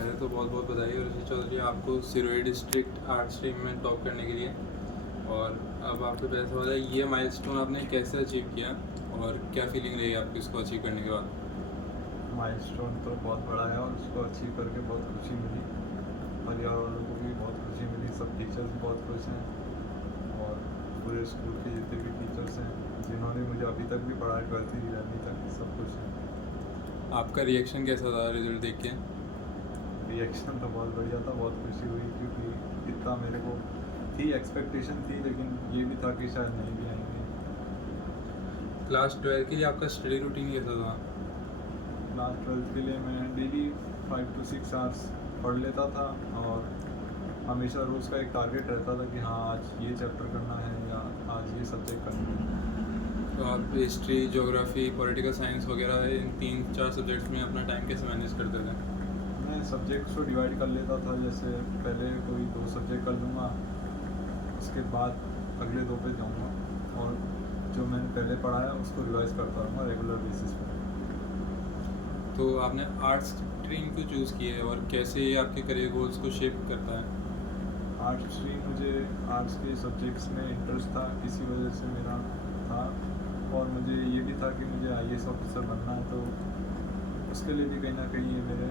पहले तो बहुत बहुत बधाई ऋषि चौधरी आपको सिरोही डिस्ट्रिक्ट आर्ट स्ट्रीम में टॉप करने के लिए। और अब आपके पास सवाल है, ये माइलस्टोन आपने कैसे अचीव किया और क्या फीलिंग रही आपकी इसको अचीव करने के बाद? माइलस्टोन तो बहुत बड़ा है और उसको अचीव करके बहुत खुशी मिली। परिवार वालों को भी बहुत खुशी मिली, सब टीचर्स भी बहुत खुश हैं और पूरे स्कूल के जितने भी टीचर्स हैं जिन्होंने मुझे अभी तक भी पढ़ाया 12वीं 11वीं तक, सब खुश हैं। आपका रिएक्शन कैसा था रिजल्ट देख के? रिएक्शन तो बहुत बढ़िया था, बहुत खुशी हुई क्योंकि इतना मेरे को थी, एक्सपेक्टेशन थी, लेकिन ये भी था कि शायद नहीं भी आएंगे। क्लास 12 के लिए आपका स्टडी रूटीन कैसा था? क्लास 12 के लिए मैं डेली 5 to 6 आवर्स पढ़ लेता था और हमेशा रोज़ का एक टारगेट रहता था कि हाँ आज ये चैप्टर करना है या आज ये सब्जेक्ट करना है। तो आप हिस्ट्री, ज्योग्राफी, पॉलिटिकल साइंस वगैरह इन 3-4 सब्जेक्ट्स में अपना टाइम कैसे मैनेज करते थे? मैं सब्जेक्ट्स को डिवाइड कर लेता था, जैसे पहले कोई 2 सब्जेक्ट कर लूँगा, उसके बाद अगले 2 पे जाऊँगा और जो मैंने पहले पढ़ा है उसको रिवाइज करता रहूँगा रेगुलर बेसिस पर। तो आपने आर्ट्स स्ट्रीम क्यों चूज़ की है और कैसे ये आपके करियर गोल्स को शेप करता है? आर्ट स्ट्रीम, मुझे आर्ट्स के सब्जेक्ट्स में इंटरेस्ट था, इसी वजह से मेरा था। और मुझे ये भी था कि मुझे IAS ऑफिसर बनना है, तो उसके लिए भी कहीं ना कहीं ये मेरे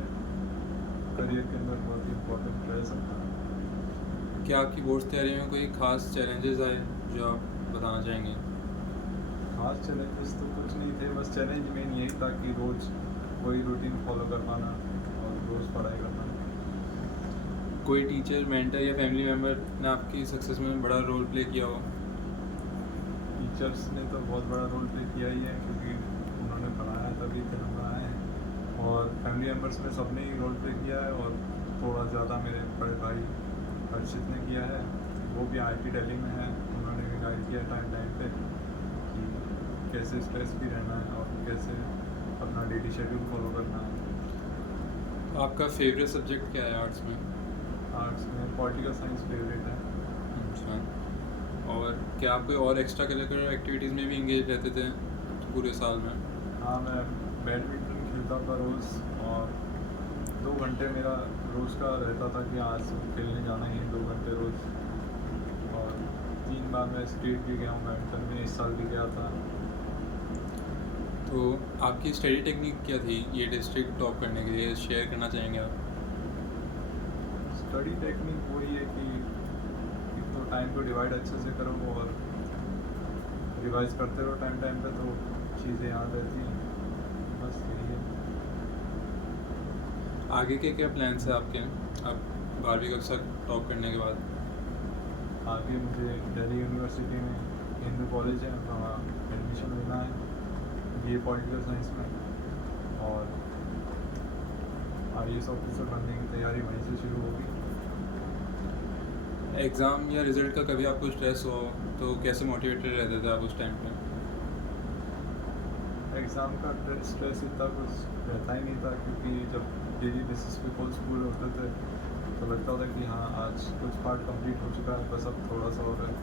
करियर के अंदर बहुत ही इम्पोर्टेंट रह सकता है। क्या आपकी बोर्ड्स तैयारी में कोई खास चैलेंजेस आए जो आप बताना चाहेंगे? खास चैलेंजेस तो कुछ नहीं थे, बस चैलेंज मेन यही था कि रोज़ वही रूटीन फॉलो कर पाना और रोज़ पढ़ाई करना। कोई टीचर, मेंटर या फैमिली मेम्बर ने आपकी सक्सेस में बड़ा रोल प्ले किया हो? टीचर्स ने तो बहुत बड़ा रोल प्ले किया ही है क्योंकि उन्होंने पढ़ाया तभी इतने नंबर आए हैं, और फैमिली मेम्बर्स में सबने ही रोल प्ले किया है। और थोड़ा ज़्यादा मेरे बड़े भाई हर्षित ने किया है, वो भी IIT दिल्ली में है, उन्होंने भी गाइड किया टाइम टाइम पे कि कैसे स्ट्रेस भी रहना है और कैसे अपना डेली शेड्यूल फॉलो करना है। आपका फेवरेट सब्जेक्ट क्या है आर्ट्स में? आर्ट्स में पॉलिटिकल साइंस फेवरेट है। अच्छा। और क्या आप कोई और एक्स्ट्रा करिकुलर एक्टिविटीज़ में भी इंगेज रहते थे पूरे साल में? हाँ, मैं बैडमिंटन खेलता था रोज़, और 2 घंटे मेरा रोज़ का रहता था कि आज खेलने जाना ही है 2 घंटे रोज़। और 3 बार मैं स्टेट भी गया हूँ बैडमिंटन में, इस साल भी गया था। तो आपकी स्टडी टेक्निक क्या थी ये डिस्ट्रिक्ट टॉप करने के लिए, शेयर करना चाहेंगे आप? स्टडी टेक्निक वही है कि एक तो टाइम को डिवाइड अच्छे से करो और रिवाइज करते रहो टाइम टाइम पे, तो चीज़ें याद रहती हैं। बस यही है। आगे के क्या प्लान्स हैं आपके अब 12वीं कक्षा टॉप करने के बाद? आगे मुझे दिल्ली यूनिवर्सिटी में हिंदू कॉलेज है, वहाँ एडमिशन लेना है ये पॉलिटिकल साइंस में, और IAS ऑफिसर बनने की तैयारी वहीं से शुरू होगी। एग्ज़ाम या रिज़ल्ट का कभी आपको स्ट्रेस हो तो कैसे मोटिवेटेड रहते थे आप उस टाइम पे? एग्ज़ाम का स्ट्रेस इतना कुछ रहता ही नहीं था क्योंकि जब डेली बेसिस पे फुल स्कूल होते थे तो लगता था कि हाँ आज कुछ पार्ट कंप्लीट हो चुका है, बस अब थोड़ा सा और है।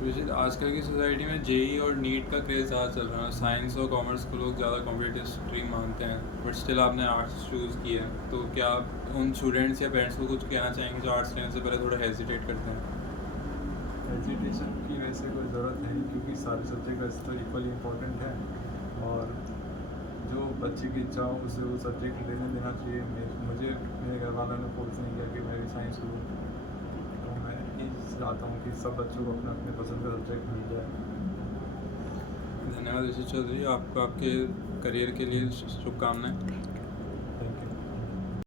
वैसे आजकल की सोसाइटी में JEE और नीट का क्रेज़ ज़्यादा चल रहा है। साइंस और कॉमर्स को लोग ज़्यादा कॉम्पिटिटिव स्ट्रीम मानते हैं, बट स्टिल आपने आर्ट्स चूज़ किया है, तो क्या आप उन स्टूडेंट्स या पेरेंट्स को कुछ कहना चाहेंगे जो आर्ट्स लेने से पहले थोड़ा हेजिटेट करते हैं? एजुकेशन की वैसे कोई ज़रूरत नहीं क्योंकि सारे सब्जेक्ट वैसे तो इक्वली इम्पोर्टेंट हैं, और जो बच्चे की इच्छा हो उसे वो सब्जेक्ट लेने देना चाहिए। मुझे मेरे घर वालों ने फोर्स नहीं किया कि मैं भी साइंस लूँ, तो मैं यही चाहता हूँ कि सब बच्चों को अपने अपने पसंद का सब्जेक्ट मिल जाए। धन्यवाद ऋषि चौधरी, आपको आपके करियर के लिए शुभकामनाएं।